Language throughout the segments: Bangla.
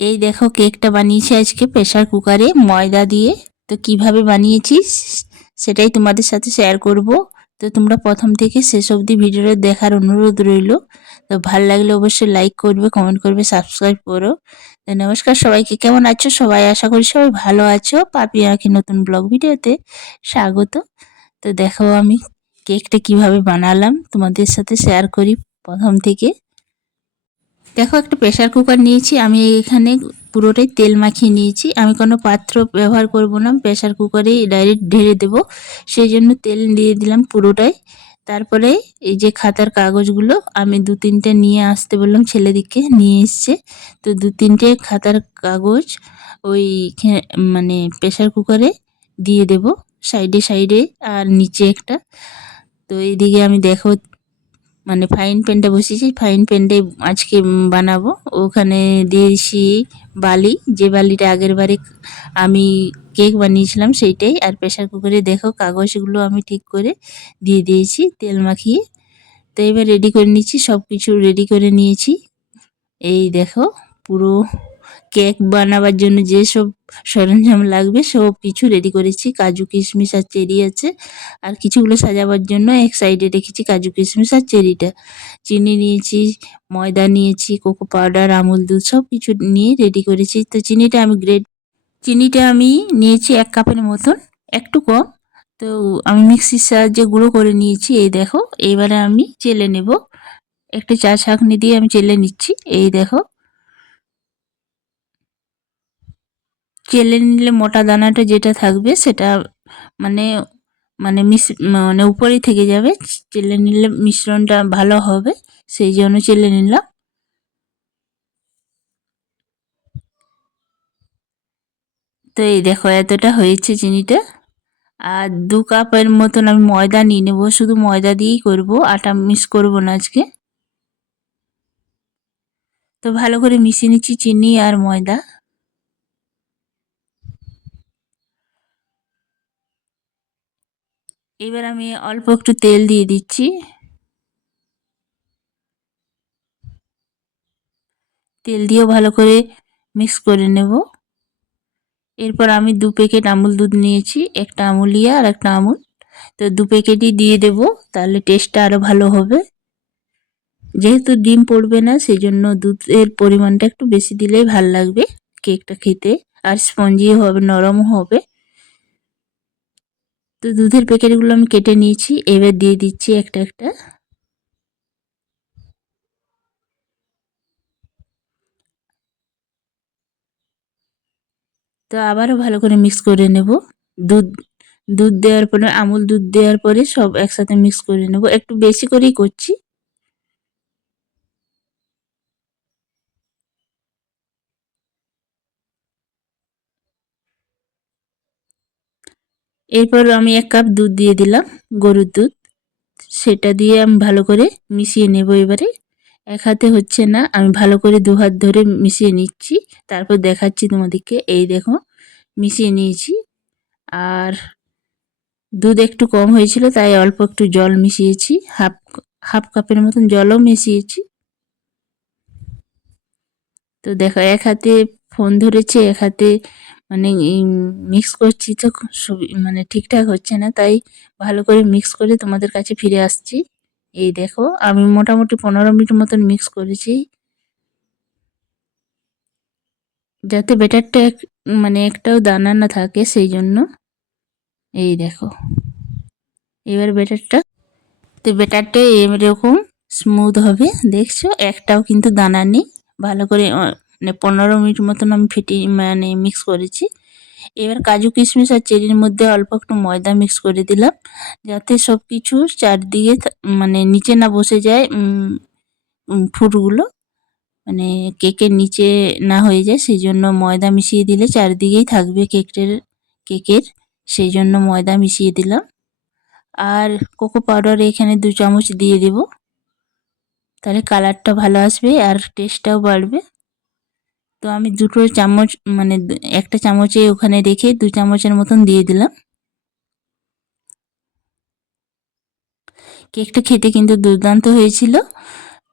এই দেখো কেকটা বানিয়েছি আজকে প্রেশার কুকারে ময়দা দিয়ে। তো কীভাবে বানিয়েছি সেটাই তোমাদের সাথে শেয়ার করব। তো তোমরা প্রথম থেকে শেষ অবধি ভিডিওটা দেখার অনুরোধ রইল। তো ভালো লাগলে অবশ্যই লাইক করবে কমেন্ট করবে সাবস্ক্রাইব করো। তো নমস্কার সবাইকে, কেমন আছো? সবাই আশা করি সবাই ভালো আছো। পাপি আঁকি নতুন ব্লগ ভিডিওতে স্বাগত। তো দেখো আমি কেকটা কীভাবে বানালাম, তোমাদের সাথে শেয়ার করি প্রথম থেকে। দেখো, একটা প্রেশার কুকার নিয়েছি, আমি এখানে পুরোটাই তেল মাখিয়ে নিয়েছি। আমি কোনো পাত্র ব্যবহার করব না প্রেশার কুকারেই ডাইরেক্ট ঢেলে দেব। সেই জন্য তেল দিয়ে দিলাম পুরোটাই। তারপরে এই যে খাতার কাগজগুলো, আমি দু তিনটে নিয়ে আসতে বললাম, ছেলেদিকে নিয়ে এসছে। তো দু তিনটে খাতার কাগজ ওই মানে প্রেশার কুকারে দিয়ে দেব সাইডে সাইডে আর নিচে একটা। তো এইদিকে আমি দেখো মানে ফাইন প্যানটা বসিয়েছি ফাইন পেনটাই আজকে বানাবো। ওখানে দিয়েছি বালি, যে বালিটা আগের বারে আমি কেক বানিয়েছিলাম সেইটাই। আর প্রেশার কুকারে দেখো কাগজগুলো আমি ঠিক করে দিয়ে দিয়েছি, তেল মাখিয়ে। তো এবার রেডি করে নিচ্ছি সব কিছু রেডি করে নিয়েছি। এই দেখো পুরো কেক বানাবার জন্য যেসব সরঞ্জাম লাগবে, সব কিছু রেডি করেছি। কাজু কিশমিশ আর চেরি আছে। আর কিছুগুলো সাজাবার জন্য এক সাইডে রেখেছি কাজু কিশমিশ আর চেরিটা। চিনি নিয়েছি, ময়দা নিয়েছি কোকো পাউডার আমুল দুধ, সব কিছু নিয়ে রেডি করেছি। তো চিনিটা আমি গ্রেড চিনিটা আমি নিয়েছি এক কাপের মতন, একটু কম। তো আমি মিক্সির সাহায্যে গুঁড়ো করে নিয়েছি, এই দেখো। এইবারে আমি চেলে নেব। একটা চা ছাঁকনি দিয়ে আমি চেলে নিচ্ছি, এই দেখো। চেলে নিলে মোটা দানাটা যেটা থাকবে সেটা মানে মানে মিশ মানে উপরেই থেকে যাবে। চেলে নিলে মিশ্রণটা ভালো হবে, সেই জন্য চেলে নিলাম। তো এই দেখো, এতটা হয়েছে চিনিটা। আর দু কাপের মতন আমি ময়দা নিয়ে নেব, শুধু ময়দা দিয়েই করব, আটা মিক্স করব না আজকে। তো ভালো করে মিশিয়ে নিচ্ছি চিনি আর ময়দা। এবার আমি অল্প একটু তেল দিয়ে দিচ্ছি। তেল দিয়েও ভালো করে মিক্স করে নেব। এরপর আমি দু প্যাকেট আমুল দুধ নিয়েছি, একটা আমুলিয়া আর একটা আমুল। তো দু প্যাকেটই দিয়ে দেব, তাহলে টেস্টটা আরও ভালো হবে। যেহেতু ডিম পড়বে না সেই জন্য দুধের পরিমাণটা একটু বেশি দিলেই ভালো লাগবে। কেকটা খেতে, আর স্পঞ্জিও হবে, নরমও হবে। তো দুধের প্যাকেটগুলো আমি কেটে নিয়েছি, এবার দিয়ে দিচ্ছি একটা একটা। তো আবারও ভালো করে মিক্স করে নেব। দুধ দুধ দেওয়ার পরে, আমুল দুধ দেওয়ার পরে সব একসাথে মিক্স করে নেব। একটু বেশি করেই করছি। এরপর আমি এক কাপ দুধ দিয়ে দিলাম, গরুর দুধ। সেটা দিয়ে আমি ভালো করে মিশিয়ে নেব এবারে। এক হাতে হচ্ছে না, আমি ভালো করে দু হাত ধরে মিশিয়ে নিচ্ছি। তারপর দেখাচ্ছি তোমাদেরকে, এই দেখো, মিশিয়ে নিয়েছি। আর দুধ একটু কম হয়েছিল, তাই অল্প একটু জল মিশিয়েছি। হাফ হাফ কাপের মতন জলও মিশিয়েছি। তো দেখো, এক হাতে ফোন ধরেছে, এক হাতে মানে মিক্স করছি তো মানে ঠিকঠাক হচ্ছে না, তাই ভালো করে মিক্স করে তোমাদের কাছে ফিরে আসছি। এই দেখো, আমি মোটামুটি পনেরো মিনিট মতন মিক্স করেছি। যাতে বেটারটা মানে একটাও দানা না থাকে সেই জন্য এই দেখো, এবার বেটারটা, তো বেটারটা এরকম স্মুথ হবে, দেখছ? একটাও কিন্তু দানা নেই। ভালো করে মানে পনেরো মিনিট মতন আমি ফিটি মানে মিক্স করেছি। এবার কাজু কিশমিশ আর চেরির মধ্যে অল্প একটু ময়দা মিক্স করে দিলাম। যাতে সব কিছু চারদিকে মানে নিচে না বসে যায় ফুটগুলো। মানে কেকের নিচে না হয়ে যায় সেই জন্য ময়দা মিশিয়ে দিলে চারদিকেই থাকবে কেকের কেকের সেই জন্য ময়দা মিশিয়ে দিলাম। আর কোকো পাউডার এখানে দু চামচ দিয়ে দেব। তাহলে কালারটা ভালো আসবে আর টেস্টটাও বাড়বে। তো আমি দুটো চামচ মানে একটা চামচে ওখানে রেখে দু চামচের মতন দিয়ে দিলাম। কেকটা খেতে কিন্তু দুর্দান্ত হয়েছিল।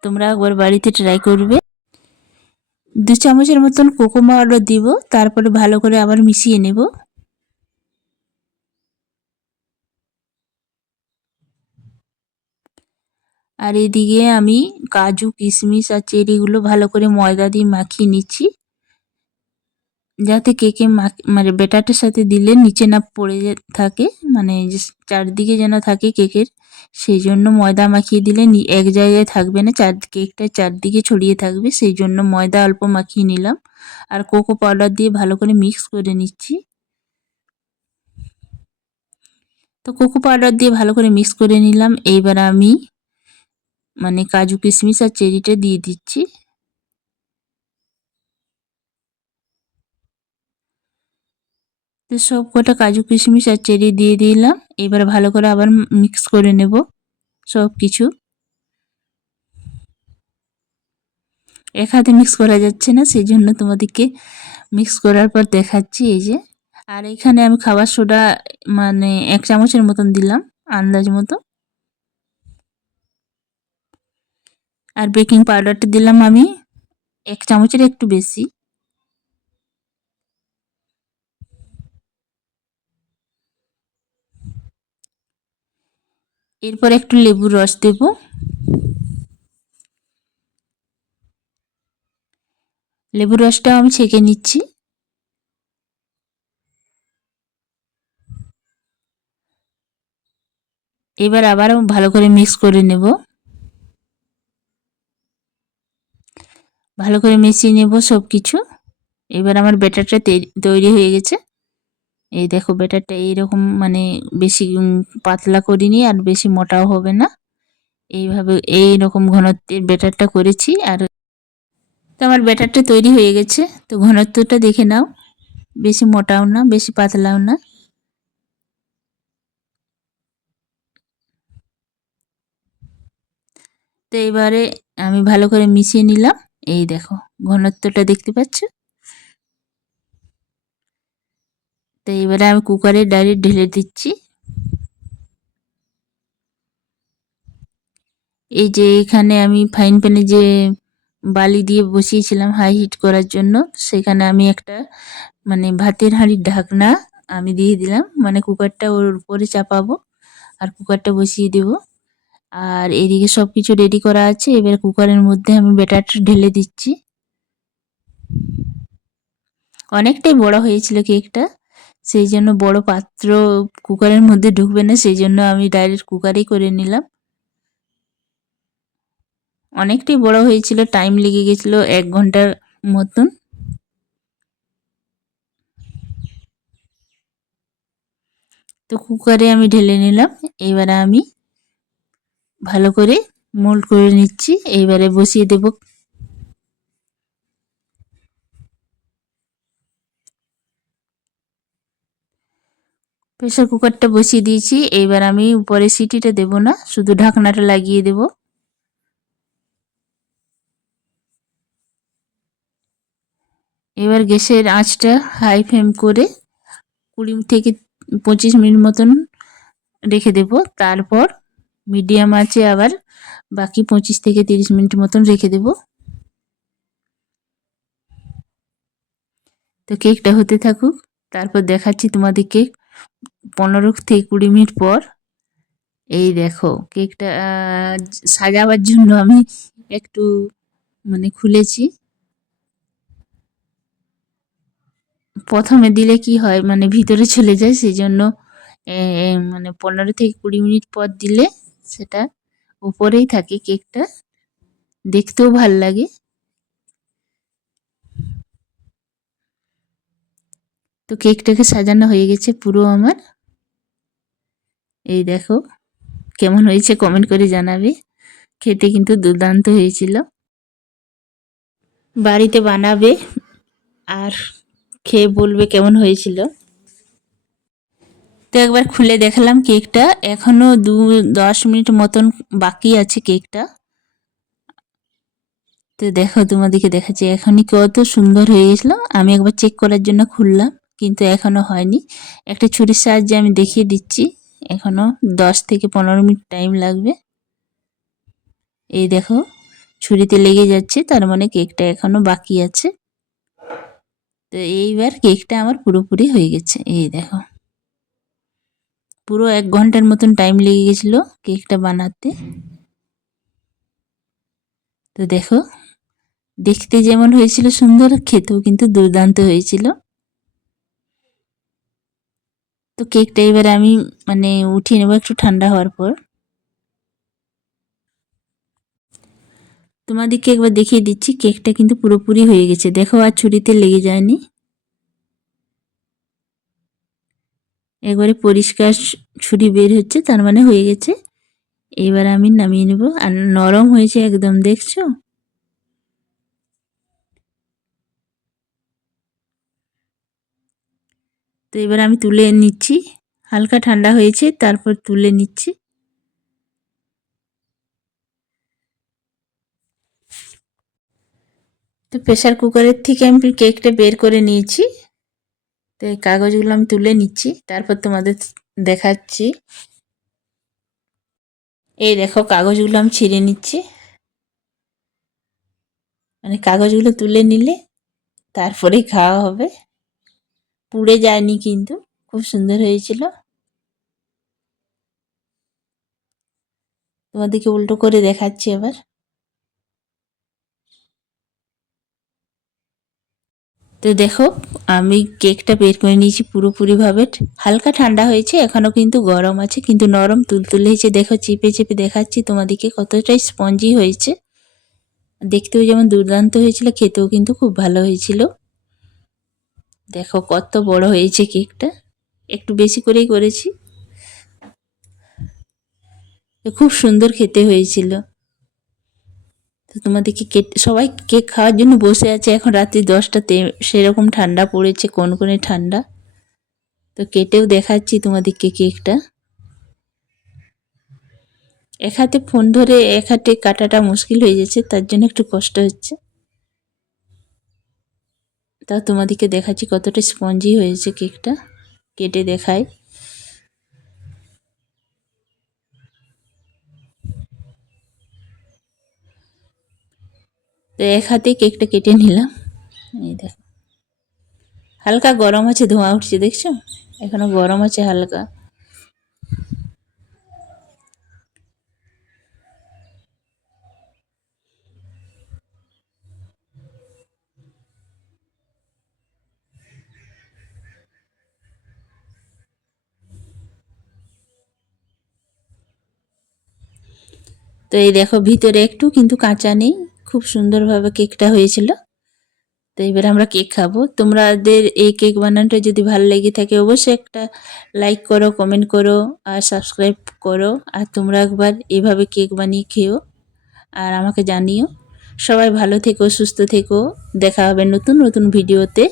তোমরা একবার বাড়িতে ট্রাই করবে। দু চামচের মতন কোকো পাউডার দিব, তারপরে ভালো করে আবার মিশিয়ে নেব। আর এদিকে আমি কাজু, কিশমিশ আর চেরিগুলো ভালো করে ময়দা দিয়ে মাখিয়ে নিচ্ছি। যাতে কেকে মানে বেটারটার সাথে দিলে নিচে না পড়ে থাকে মানে চারদিকে যেন থাকে কেকের, সেই জন্য ময়দা মাখিয়ে দিলে এক জায়গায় থাকবে না, চার কেকটা চারদিকে ছড়িয়ে থাকবে, সেই জন্য ময়দা অল্প মাখিয়ে নিলাম। আর কোকো পাউডার দিয়ে ভালো করে মিক্স করে নিচ্ছি। তো কোকো পাউডার দিয়ে ভালো করে মিক্স করে নিলাম। এইবার আমি মানে কাজু কিশমিশ আর চেরিটা দিয়ে দিচ্ছি। তো সব কটা কাজু কিশমিশ আর চেরি দিয়ে দিলাম। এবার ভালো করে আবার মিক্স করে নেব সব কিছু এক হাতে মিক্স করা যাচ্ছে না সেই জন্য তোমাদেরকে মিক্স করার পর দেখাচ্ছি এই যে। আর এখানে আমি খাবার সোডা মানে এক চামচের মতন দিলাম, আন্দাজ মতো। আর বেকিং পাউডারটা দিলাম আমি এক চামচের একটু বেশি। এরপর একটু লেবুর রস দেব। লেবুর রসটাও আমি ছেঁকে নিচ্ছি। এবার আবারও ভালো করে মিক্স করে নেব। ভালো করে মিশিয়ে নেব সব কিছু এবার আমার ব্যাটারটা তৈরি হয়ে গেছে। এই দেখো ব্যাটারটা এইরকম মানে বেশি পাতলা করিনি আর বেশি মোটাও হবে না। এইভাবে এই রকম ঘনত্বের ব্যাটারটা করেছি আর তো আমার ব্যাটারটা তৈরি হয়ে গেছে। তো ঘনত্বটা দেখে নাও। বেশি মোটাও না, বেশি পাতলাও না। তো এবারে আমি ভালো করে মিশিয়ে নিলাম। এই দেখো, ঘনত্বটা দেখতে পাচ্ছ? তো এবারে আমি কুকারে ডাইরেক্ট ঢেলে দিচ্ছি। এই যে এখানে আমি ফাইন প্যানে যে বালি দিয়ে বসিয়েছিলাম হাই হিট করার জন্য, সেখানে আমি একটা মানে ভাতের হাঁড়ির ঢাকনা আমি দিয়ে দিলাম। মানে কুকারটা ওর উপরে চাপাবো আর কুকারটা বসিয়ে দেব। আর এদিকে সব কিছু রেডি করা আছে। এবার কুকারের মধ্যে আমি ব্যাটারটা ঢেলে দিচ্ছি। অনেকটাই বড় হয়েছিল কেকটা সেই জন্য বড় পাত্র কুকারের মধ্যে ঢুকবে না, সেই জন্য আমি ডাইরেক্ট কুকারেই করে নিলাম। অনেকটাই বড় হয়েছিল টাইম লেগে গেছিল এক ঘণ্টার মতন। তো কুকারে আমি ঢেলে নিলাম। এবারে আমি ভালো করে মোল্ড করে নিচ্ছি। এইবারে বসিয়ে দেব। প্রেশার কুকারটা বসিয়ে দিয়েছি। এইবার আমি উপরে সিটিটা দেব না, শুধু ঢাকনাটা লাগিয়ে দেব। এবার গ্যাসের আঁচটা হাই ফ্লেম করে কুড়ি থেকে পঁচিশ মিনিট মতন রেখে দেব। তারপর মিডিয়াম আছে আবার, বাকি পঁচিশ থেকে তিরিশ মিনিট মতন রেখে দেব। তো কেকটা হতে থাকুক, তারপর দেখাচ্ছি তোমাদেরকে পনেরো থেকে কুড়ি মিনিট পর, এই দেখো, কেকটা সাজাবার জন্য আমি একটু মানে খুলেছি। প্রথমে দিলে কি হয় মানে ভিতরে চলে যায় সেই জন্য মানে পনেরো থেকে কুড়ি মিনিট পর দিলে সেটা উপরেই থাকে কেকটা। দেখতেও ভালো লাগে। তো কেকটাকে সাজানো হয়ে গেছে পুরো আমার। এই দেখো, কেমন হয়েছে কমেন্ট করে জানাবে। খেতে কিন্তু দুর্দান্ত হয়েছিল। বাড়িতে বানাবে আর খেয়ে বলবে কেমন হয়েছিল। তো একবার খুলে দেখালাম কেকটা। এখনও দু, দশ মিনিট মতন বাকি আছে কেকটা। তো দেখো তোমাদেরকে দেখাচ্ছি, এখনই কত সুন্দর হয়ে গেছিল। আমি একবার চেক করার জন্য খুললাম, কিন্তু এখনও হয়নি। একটা ছুরির সাহায্যে আমি দেখিয়ে দিচ্ছি এখনও দশ থেকে পনেরো মিনিট টাইম লাগবে। এই দেখো, ছুরিতে লেগে যাচ্ছে, তার মানে কেকটা এখনও বাকি আছে। তো এইবার কেকটা আমার পুরোপুরি হয়ে গেছে, এই দেখো। পুরো এক ঘণ্টার মতন টাইম লেগে গেছিল কেকটা বানাতে। তো দেখো, দেখতে যেমন হয়েছিল সুন্দর, খেতেও কিন্তু দুর্দান্ত হয়েছিল। তো কেকটা এবার আমি মানে উঠিয়ে নেব একটু ঠান্ডা হওয়ার পর। তোমাদেরকে একবার দেখিয়ে দিচ্ছি কেকটা কিন্তু পুরোপুরি হয়ে গেছে। দেখো আর ছুরিতে লেগে যায়নি। একবারে পরিষ্কার ছুরি বের হচ্ছে, তার মানে হয়ে গেছে। এবার আমি নামিয়ে নেব। আর নরম হয়েছে একদম, দেখছ? তো এবার আমি তুলে নিচ্ছি। হালকা ঠান্ডা হয়েছে, তারপর তুলে নিচ্ছি। তো প্রেশার কুকারের থেকে আমি কেকটা বের করে নিয়েছি। তো এই কাগজগুলো আমি তুলে নিচ্ছি, তারপর তোমাদের দেখাচ্ছি। এই দেখো, কাগজগুলো আমি ছিঁড়ে নিচ্ছি। মানে কাগজগুলো তুলে নিলে তারপরেই খাওয়া হবে। পুড়ে যায়নি কিন্তু, খুব সুন্দর হয়েছিল। তোমাদেরকে উল্টো করে দেখাচ্ছি এবার। তো দেখো, আমি কেকটা বের করে নিয়েছি পুরোপুরিভাবে। হালকা ঠান্ডা হয়েছে এখনও কিন্তু গরম আছে, কিন্তু নরম তুলতুলে হয়েছে। দেখো, চেপে চেপে দেখাচ্ছি তোমাদেরকে কতটাই স্পঞ্জি হয়েছে। দেখতেও যেমন দুর্দান্ত হয়েছিল, খেতেও কিন্তু খুব ভালো হয়েছিল। দেখো, কত বড় হয়েছে কেকটা। একটু বেশি করেই করেছি। খুব সুন্দর খেতে হয়েছিল। তো তোমাদেরকে কেক সবাই কেক খাওয়ার জন্য বসে আছে। এখন রাত্রি দশটাতে সেরকম ঠান্ডা পড়েছে, কোন কোনে ঠান্ডা? তো কেটেও দেখাচ্ছি তোমাদেরকে কেকটা। এক হাতে ফোন ধরে এক হাতে কাটাটা মুশকিল হয়ে যাচ্ছে, তার জন্য একটু কষ্ট হচ্ছে। তা তোমাদেরকে দেখাচ্ছি কতটা স্পঞ্জি হয়েছে কেকটা। কেটে দেখায় তো এক হাতে কেকটা কেটে নিলাম। এই দেখো। হালকা গরম আছে, ধোঁয়া উঠছে, দেখছ? এখনও গরম আছে হালকা। তো এই দেখো, ভিতরে একটু কিন্তু কাঁচা নেই। খুব সুন্দরভাবে কেকটা হয়েছিল। তো এবার আমরা কেক খাব। তোমাদের এই কেক বানানোটা যদি ভালো লেগে থাকে, অবশ্যই একটা লাইক করো, কমেন্ট করো, আর সাবস্ক্রাইব করো। আর তোমরা একবার এভাবে কেক বানিয়ে খেও আর আমাকে জানিও। সবাই ভালো থেকো, সুস্থ থেকো। দেখা হবে নতুন নতুন ভিডিওতে।